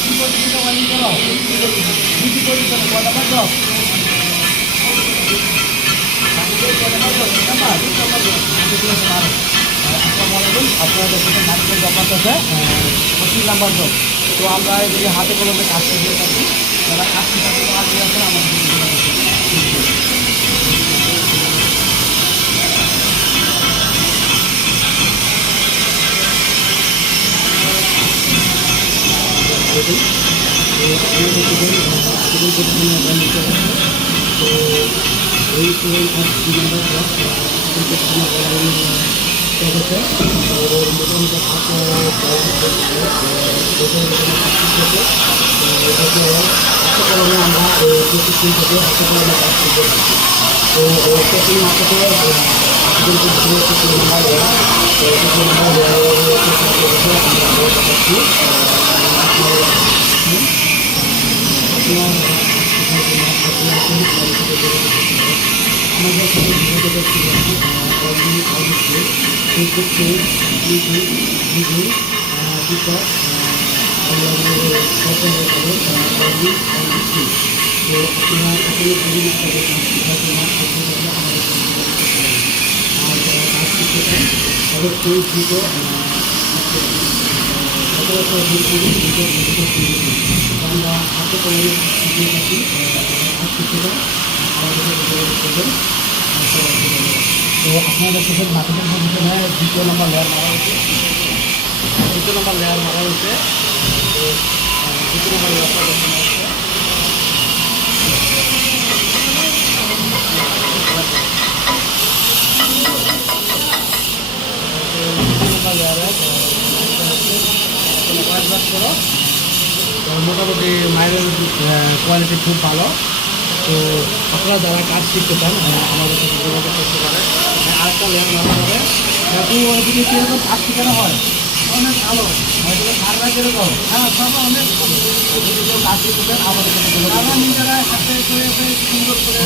কি করতে দিতে ওয়াইন করো কি করে দিতে কয়টা বাজো আপনারা দেখেছেন নাটকের ব্যাপারটা আছে 25 নাম্বার জব। তো আমরা এদিকে হাতে কলমে কাজ করে থাকি, যারা কাজ করতে আগে আছেন আমাদের তো এই কলমে আমরা প্রশিক্ষণ থেকে হাতে কলমে কাজ করতে পারি। তো প্রতি মাসে অবশ্যই দ্রুত আমরা হাতে করে শিখিয়ে থাকি শিক্ষকরা তো আপনাদের সাথে মার্কেটিং পজিশনে দ্বিতীয় নম্বর লেয়ার মারা হয়েছে, দ্বিতীয় নম্বর লেয়ার মারা হয়েছে। তো দ্বিতীয় নম্বর লেয়ারটা দেখানো হচ্ছে। মোটামুটি মাইলের কোয়ালিটি খুব ভালো। তো আপনারা যারা কাজ শিখতে চান আমাদের সাথে যোগাযোগ করতে পারেন। আরেকটা লেয়ার মারা হবে, ওইদিকে কীরকম কাজ শেখানো হয় অনেক ভালো, ওইদিকে সাররা কীরকম হ্যাঁ সব অনেক ভালো। কাজ শিখতে চান আমাদের সাথে নিজেরা হাতে করে সুন্দর করে